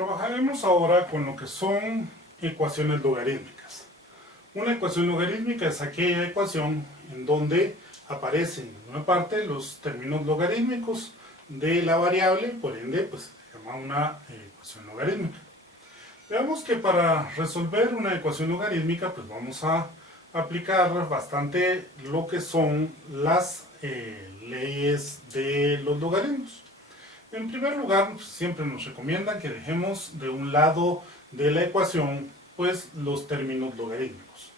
Trabajaremos ahora con lo que son ecuaciones logarítmicas. Una ecuación logarítmica es aquella ecuación en donde aparecen en una parte los términos logarítmicos de la variable, por ende pues se llama una ecuación logarítmica. Veamos que para resolver una ecuación logarítmica pues vamos a aplicar bastante lo que son las leyes de los logaritmos. En primer lugar, siempre nos recomiendan que dejemos de un lado de la ecuación pues los términos logarítmicos.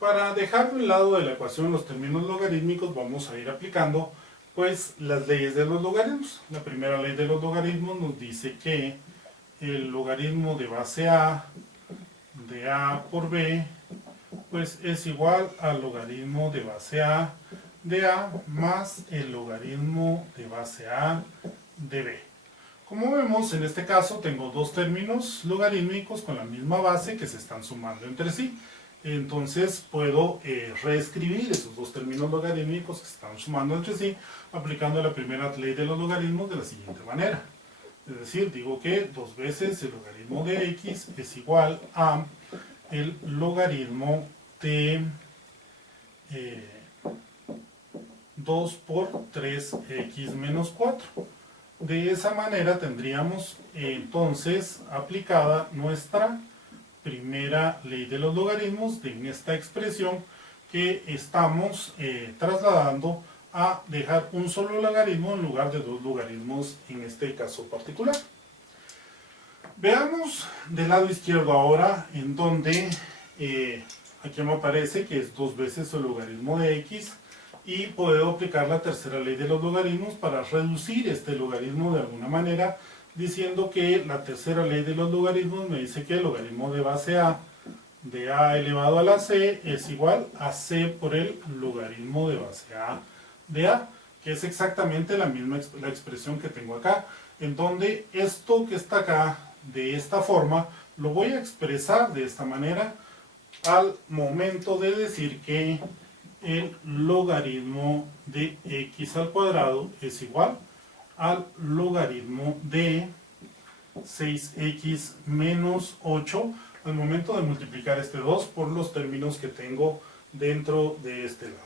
Para dejar de un lado de la ecuación los términos logarítmicos vamos a ir aplicando pues las leyes de los logaritmos. La primera ley de los logaritmos nos dice que el logaritmo de base A de A por B pues es igual al logaritmo de base A de A más el logaritmo de base A de B. Como vemos, en este caso tengo dos términos logarítmicos con la misma base que se están sumando entre sí. Entonces puedo reescribir esos dos términos logarítmicos que se están sumando entre sí aplicando la primera ley de los logaritmos de la siguiente manera. Es decir, digo que dos veces el logaritmo de x es igual a el logaritmo de 2 por 3x menos 4. De esa manera tendríamos entonces aplicada nuestra primera ley de los logaritmos en esta expresión que estamos trasladando a dejar un solo logaritmo en lugar de dos logaritmos en este caso particular. Veamos del lado izquierdo ahora en donde aquí me aparece que es dos veces el logaritmo de x y puedo aplicar la tercera ley de los logaritmos para reducir este logaritmo de alguna manera diciendo que la tercera ley de los logaritmos me dice que el logaritmo de base A de A elevado a la C es igual a C por el logaritmo de base A de A, que es exactamente la misma la expresión que tengo acá, en donde esto que está acá de esta forma lo voy a expresar de esta manera al momento de decir que el logaritmo de x al cuadrado es igual al logaritmo de 6x menos 8 al momento de multiplicar este 2 por los términos que tengo dentro de este lado.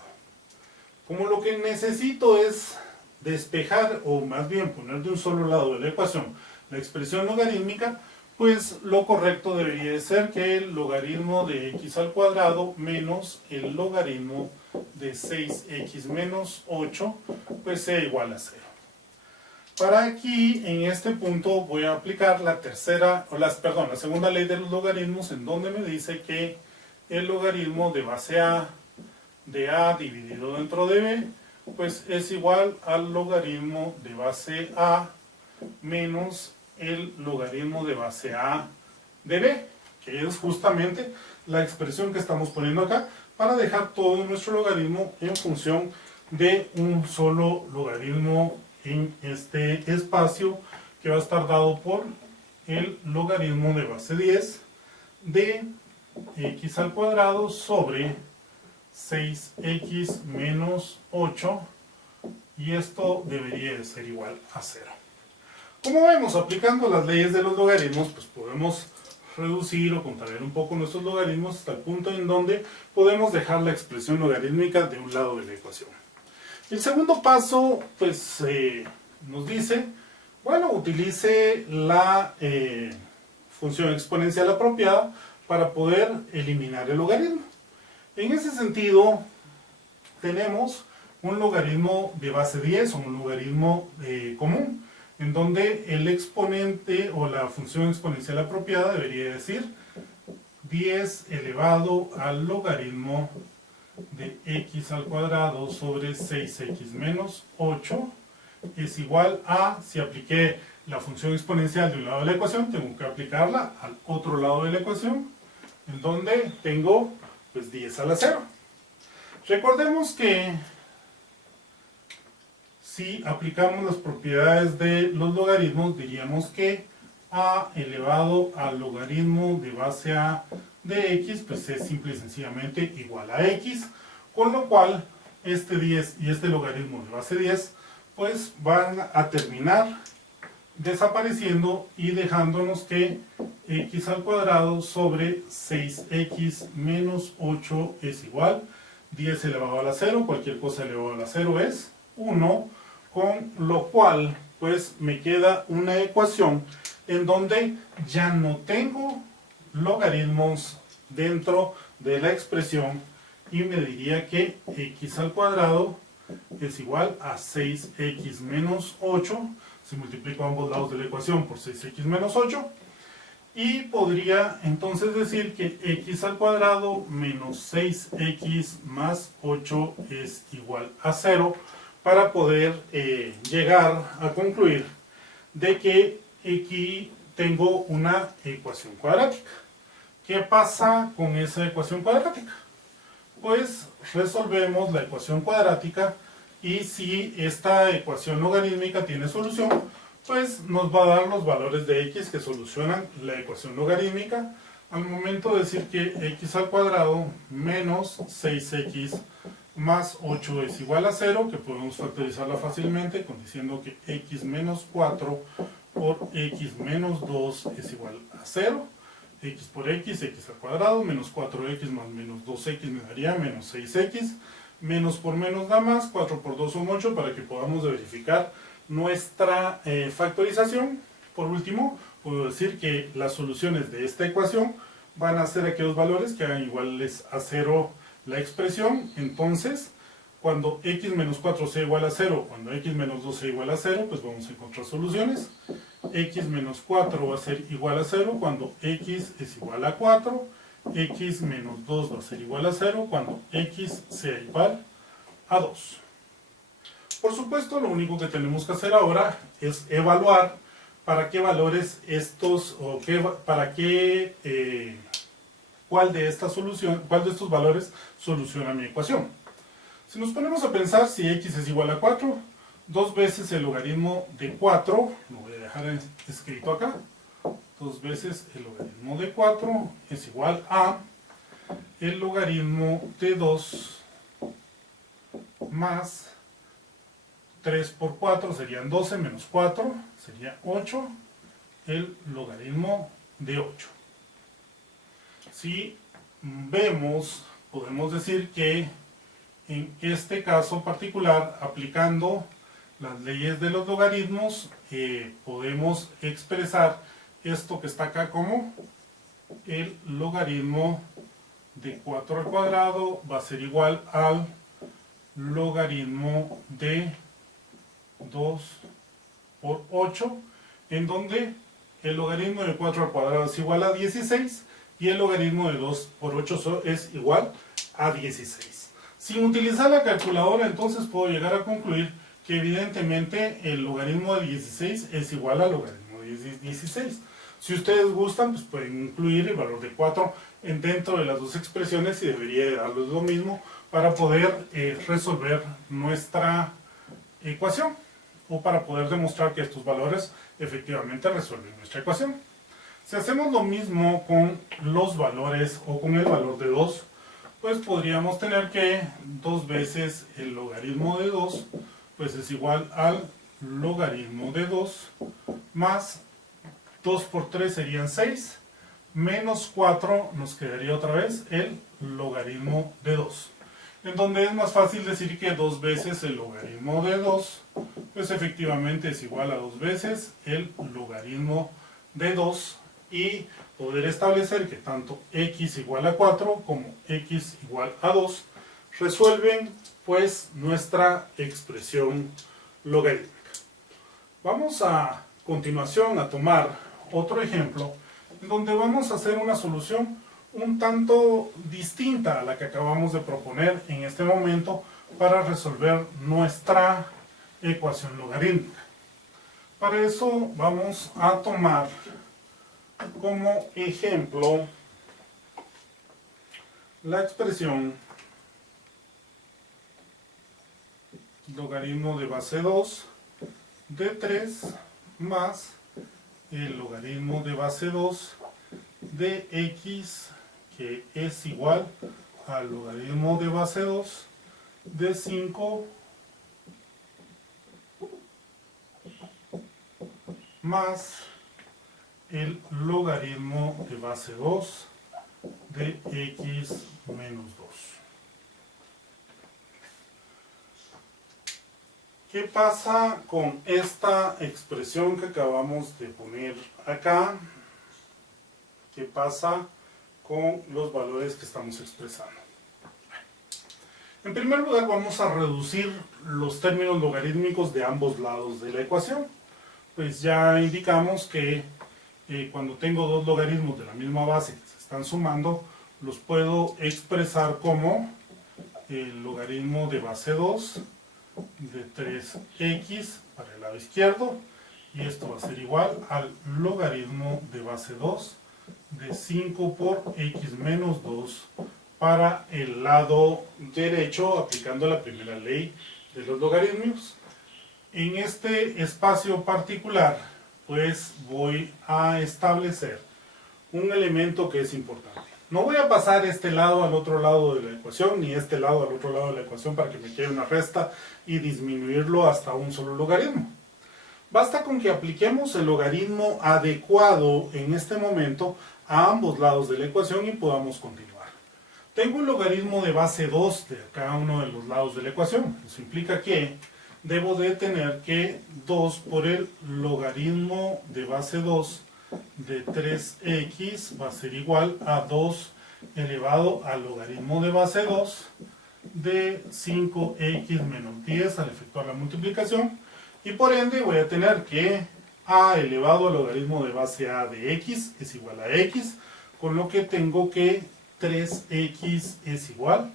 Como lo que necesito es despejar o más bien poner de un solo lado de la ecuación la expresión logarítmica, pues lo correcto debería ser que el logaritmo de x al cuadrado menos el logaritmo de 6x menos 8 pues sea igual a 0. Para aquí, en este punto, voy a aplicar la la segunda ley de los logaritmos en donde me dice que el logaritmo de base A de A dividido dentro de B pues es igual al logaritmo de base A menos el logaritmo de base A de B, que es justamente la expresión que estamos poniendo acá para dejar todo nuestro logaritmo en función de un solo logaritmo en este espacio que va a estar dado por el logaritmo de base 10 de x al cuadrado sobre 6x menos 8 y esto debería de ser igual a 0. Como vemos, aplicando las leyes de los logaritmos, pues podemos reducir o contraer un poco nuestros logaritmos hasta el punto en donde podemos dejar la expresión logarítmica de un lado de la ecuación. El segundo paso, pues nos dice, bueno, utilice la función exponencial apropiada para poder eliminar el logaritmo. En ese sentido, tenemos un logaritmo de base 10 o un logaritmo común, en donde el exponente o la función exponencial apropiada debería decir 10 elevado al logaritmo de x al cuadrado sobre 6x menos 8 es igual a, si apliqué la función exponencial de un lado de la ecuación, tengo que aplicarla al otro lado de la ecuación, en donde tengo pues 10 a la 0. Recordemos que si aplicamos las propiedades de los logaritmos, diríamos que a elevado al logaritmo de base A de x, pues es simple y sencillamente igual a x, con lo cual este 10 y este logaritmo de base 10, pues van a terminar desapareciendo y dejándonos que x al cuadrado sobre 6x menos 8 es igual 10 elevado a la 0, cualquier cosa elevado a la 0 es 1, con lo cual pues me queda una ecuación en donde ya no tengo logaritmos dentro de la expresión y me diría que x al cuadrado es igual a 6x menos 8, si multiplico ambos lados de la ecuación por 6x menos 8, y podría entonces decir que x al cuadrado menos 6x más 8 es igual a 0, para poder llegar a concluir de que aquí tengo una ecuación cuadrática. ¿Qué pasa con esa ecuación cuadrática? Pues resolvemos la ecuación cuadrática y si esta ecuación logarítmica tiene solución, pues nos va a dar los valores de x que solucionan la ecuación logarítmica al momento de decir que x al cuadrado menos 6x más 8 es igual a 0, que podemos factorizarla fácilmente diciendo que x menos 4 por x menos 2 es igual a 0. X por x, x al cuadrado, menos 4x más menos 2x me daría menos 6x, menos por menos da más, 4 por 2 son 8, para que podamos verificar nuestra factorización. Por último, puedo decir que las soluciones de esta ecuación van a ser aquellos valores que hagan iguales a 0 la expresión. Entonces, cuando x menos 4 sea igual a 0, cuando x menos 2 sea igual a 0, pues vamos a encontrar soluciones. X menos 4 va a ser igual a 0 cuando x es igual a 4. X menos 2 va a ser igual a 0 cuando x sea igual a 2. Por supuesto, lo único que tenemos que hacer ahora es evaluar para qué valores estos, o cuál de estos valores soluciona mi ecuación. Si nos ponemos a pensar, si x es igual a 4, 2 veces el logaritmo de 4, lo voy a dejar escrito acá, 2 veces el logaritmo de 4 es igual a el logaritmo de 2 más 3 por 4 serían 12, menos 4 sería 8, el logaritmo de 8. Si vemos, podemos decir que en este caso particular, aplicando las leyes de los logaritmos, podemos expresar esto que está acá como el logaritmo de 4 al cuadrado va a ser igual al logaritmo de 2 por 8, en donde el logaritmo de 4 al cuadrado es igual a 16 y el logaritmo de 2 por 8 es igual a 16. Sin utilizar la calculadora, entonces puedo llegar a concluir que evidentemente el logaritmo de 16 es igual al logaritmo de 16. Si ustedes gustan, pues pueden incluir el valor de 4 dentro de las dos expresiones y debería de darles lo mismo para poder resolver nuestra ecuación, o para poder demostrar que estos valores efectivamente resuelven nuestra ecuación. Si hacemos lo mismo con los valores o con el valor de 2, pues podríamos tener que 2 veces el logaritmo de 2 pues es igual al logaritmo de 2 más 2 por 3 serían 6, menos 4 nos quedaría otra vez el logaritmo de 2. En donde es más fácil decir que 2 veces el logaritmo de 2, pues efectivamente es igual a 2 veces el logaritmo de 2, y poder establecer que tanto x igual a 4 como x igual a 2 resuelven pues nuestra expresión logarítmica. Vamos a continuación a tomar otro ejemplo en donde vamos a hacer una solución un tanto distinta a la que acabamos de proponer en este momento para resolver nuestra ecuación logarítmica. Para eso vamos a tomar como ejemplo la expresión logaritmo de base 2 de 3 más el logaritmo de base 2 de x, que es igual al logaritmo de base 2 de 5 más el logaritmo de base 2 de x menos 2. ¿Qué pasa con esta expresión que acabamos de poner acá? ¿Qué pasa con los valores que estamos expresando? En primer lugar, vamos a reducir los términos logarítmicos de ambos lados de la ecuación. Pues ya indicamos que cuando tengo dos logaritmos de la misma base que se están sumando, los puedo expresar como el logaritmo de base 2 de 3x para el lado izquierdo, y esto va a ser igual al logaritmo de base 2 de 5 por x menos 2 para el lado derecho, aplicando la primera ley de los logaritmos. En este espacio particular, pues voy a establecer un elemento que es importante. No voy a pasar este lado al otro lado de la ecuación, ni este lado al otro lado de la ecuación para que me quede una resta y disminuirlo hasta un solo logaritmo. Basta con que apliquemos el logaritmo adecuado en este momento a ambos lados de la ecuación y podamos continuar. Tengo un logaritmo de base 2 de cada uno de los lados de la ecuación. Eso implica que debo de tener que 2 por el logaritmo de base 2 de 3x va a ser igual a 2 elevado al logaritmo de base 2 de 5x menos 10 al efectuar la multiplicación, y por ende voy a tener que a elevado al logaritmo de base a de x es igual a x, con lo que tengo que 3x es igual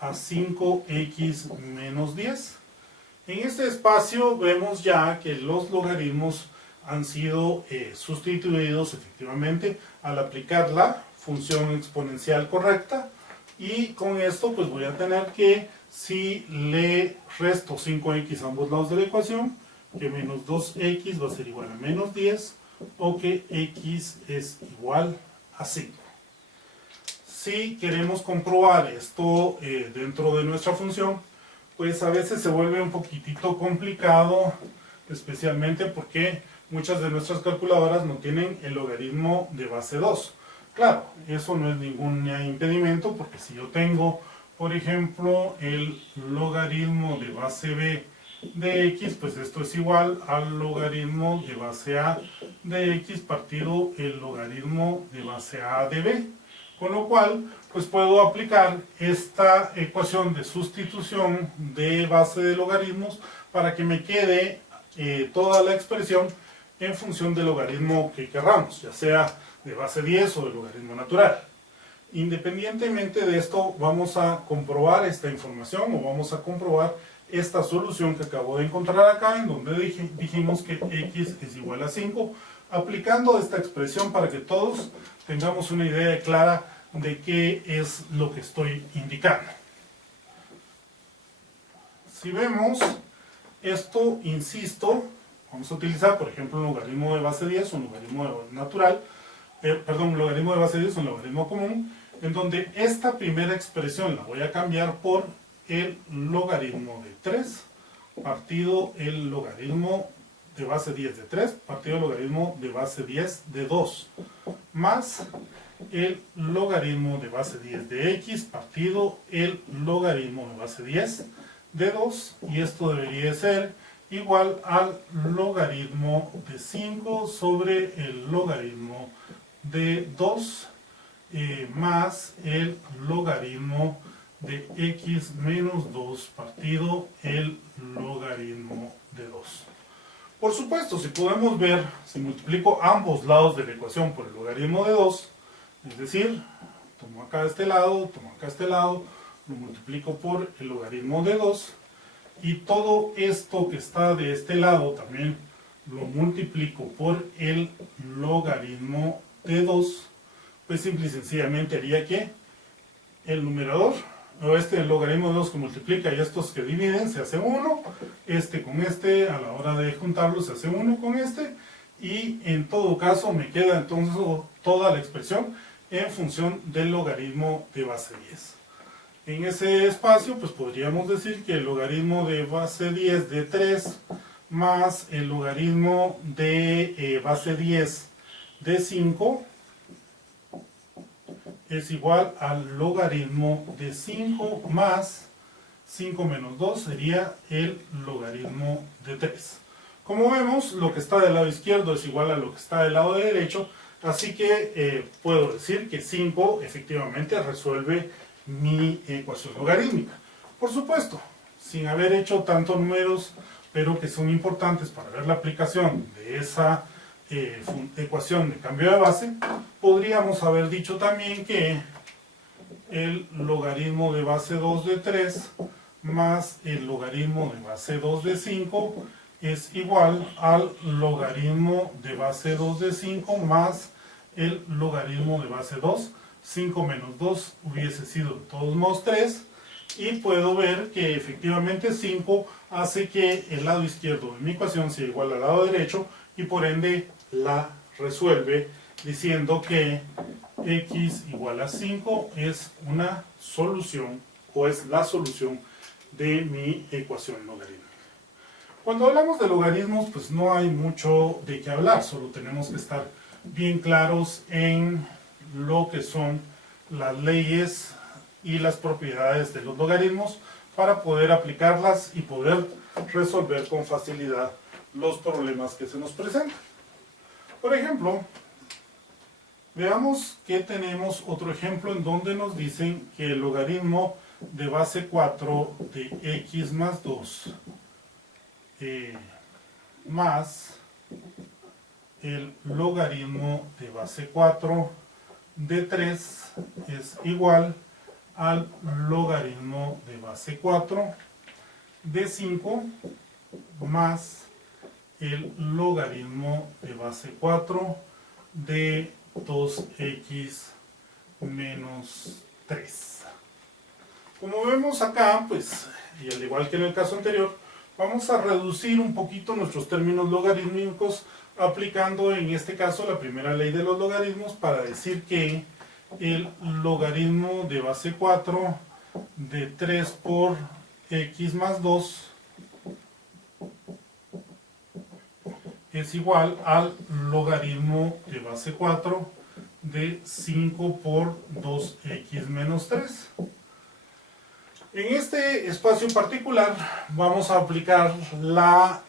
a 5x menos 10. En este espacio vemos ya que los logaritmos han sido sustituidos efectivamente al aplicar la función exponencial correcta, y con esto pues voy a tener que, si le resto 5x a ambos lados de la ecuación, que menos 2x va a ser igual a menos 10, o que x es igual a 5. Si queremos comprobar esto dentro de nuestra función, pues a veces se vuelve un poquitito complicado, especialmente porque muchas de nuestras calculadoras no tienen el logaritmo de base 2. Claro, eso no es ningún impedimento, porque si yo tengo, por ejemplo, el logaritmo de base b de x, pues esto es igual al logaritmo de base a de x partido el logaritmo de base a de b. Con lo cual, pues puedo aplicar esta ecuación de sustitución de base de logaritmos para que me quede toda la expresión en función del logaritmo que querramos, ya sea de base 10 o del logaritmo natural. Independientemente de esto, vamos a comprobar esta información, o vamos a comprobar esta solución que acabo de encontrar acá, en donde dijimos que x es igual a 5, aplicando esta expresión para que todos tengamos una idea clara de qué es lo que estoy indicando. Si vemos esto, insisto, vamos a utilizar, por ejemplo, un logaritmo de base 10, un logaritmo natural, un logaritmo de base 10, un logaritmo común, en donde esta primera expresión la voy a cambiar por el logaritmo de 3 partido el logaritmo de base 10 de 3 partido el logaritmo de base 10 de 2, más el logaritmo de base 10 de x partido el logaritmo de base 10 de 2, y esto debería ser igual al logaritmo de 5 sobre el logaritmo de 2 más el logaritmo de x menos 2 partido el logaritmo de 2. Por supuesto, si podemos ver, si multiplico ambos lados de la ecuación por el logaritmo de 2, es decir, tomo acá este lado, tomo acá este lado, lo multiplico por el logaritmo de 2, y todo esto que está de este lado también lo multiplico por el logaritmo de 2, pues simple y sencillamente haría que el numerador, o el logaritmo de 2 que multiplica y estos que dividen, se hace 1, este con este, a la hora de juntarlo se hace 1 con este, y en todo caso me queda entonces toda la expresión en función del logaritmo de base 10. En ese espacio pues podríamos decir que el logaritmo de base 10 de 3 más el logaritmo de base 10 de 5 es igual al logaritmo de 5 más 5 menos 2 sería el logaritmo de 3. Como vemos, lo que está del lado izquierdo es igual a lo que está del lado derecho, así que puedo decir que 5 efectivamente resuelve mi ecuación logarítmica. Por supuesto, sin haber hecho tantos números, pero que son importantes para ver la aplicación de esa ecuación de cambio de base, podríamos haber dicho también que el logaritmo de base 2 de 3 más el logaritmo de base 2 de 5 es igual al logaritmo de base 2 de 5 más el logaritmo de base 2. 5 menos 2 hubiese sido de todos modos 3. Y puedo ver que efectivamente 5 hace que el lado izquierdo de mi ecuación sea igual al lado derecho y por ende la resuelve diciendo que x igual a 5 es una solución o es la solución de mi ecuación logarítmica. Cuando hablamos de logaritmos, pues no hay mucho de qué hablar, solo tenemos que estar bien claros en lo que son las leyes y las propiedades de los logaritmos para poder aplicarlas y poder resolver con facilidad los problemas que se nos presentan. Por ejemplo, veamos que tenemos otro ejemplo en donde nos dicen que el logaritmo de base 4 de x más 2 más el logaritmo de base 4 de 3 es igual al logaritmo de base 4 de 5 más el logaritmo de base 4 de 2x menos 3. Como vemos acá, pues, y al igual que en el caso anterior, vamos a reducir un poquito nuestros términos logarítmicos aplicando en este caso la primera ley de los logaritmos para decir que el logaritmo de base 4 de 3 por x más 2 es igual al logaritmo de base 4 de 5 por 2x menos 3. En este espacio en particular vamos a aplicar la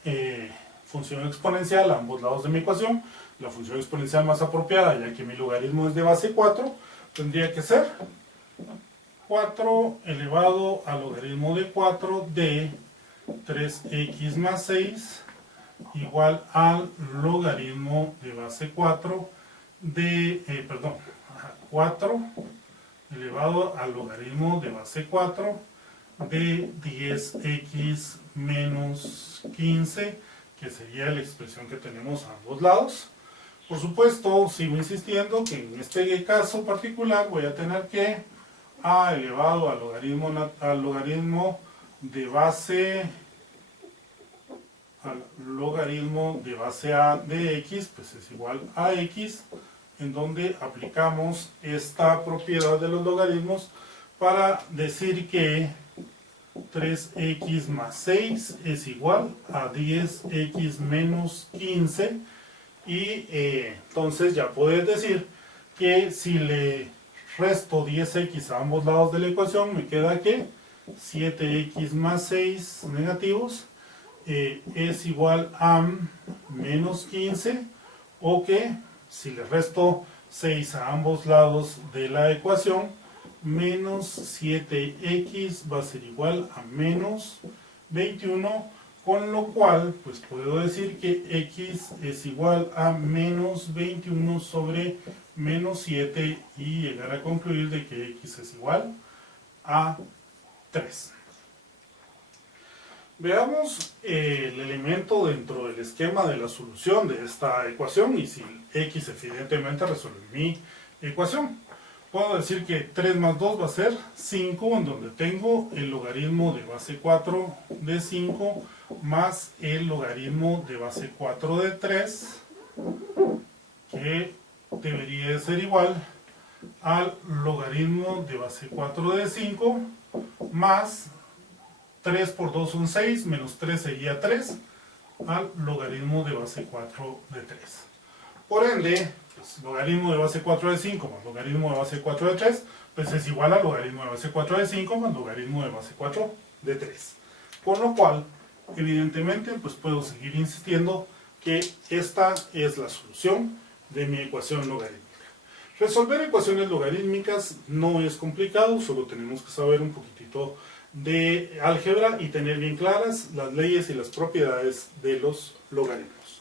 función exponencial a ambos lados de mi ecuación. La función exponencial más apropiada, ya que mi logaritmo es de base 4, tendría que ser 4 elevado al logaritmo de 4 de 3x más 6 igual al logaritmo de base 4 de, 4 elevado al logaritmo de base 4 de 10x menos 15, que sería la expresión que tenemos a ambos lados. Por supuesto, sigo insistiendo que en este caso particular voy a tener que a elevado al logaritmo de base a de x, pues es igual a x, en donde aplicamos esta propiedad de los logaritmos para decir que 3x más 6 es igual a 10x menos 15 y entonces ya puedes decir que si le resto 10x a ambos lados de la ecuación me queda que 7x más 6 negativos es igual a menos 15, o que si le resto 6 a ambos lados de la ecuación, menos 7x va a ser igual a menos 21, con lo cual pues puedo decir que x es igual a menos 21 sobre menos 7 y llegar a concluir de que x es igual a 3. Veamos el elemento dentro del esquema de la solución de esta ecuación y si x evidentemente resuelve mi ecuación. Puedo decir que 3 más 2 va a ser 5, en donde tengo el logaritmo de base 4 de 5 más el logaritmo de base 4 de 3, que debería de ser igual al logaritmo de base 4 de 5 más 3 por 2 son 6, menos 3 sería 3, al logaritmo de base 4 de 3. Por ende, pues, logaritmo de base 4 de 5 más logaritmo de base 4 de 3, pues es igual a logaritmo de base 4 de 5 más logaritmo de base 4 de 3. Por lo cual, evidentemente, pues puedo seguir insistiendo que esta es la solución de mi ecuación logarítmica. Resolver ecuaciones logarítmicas no es complicado, solo tenemos que saber un poquitito de álgebra y tener bien claras las leyes y las propiedades de los logaritmos.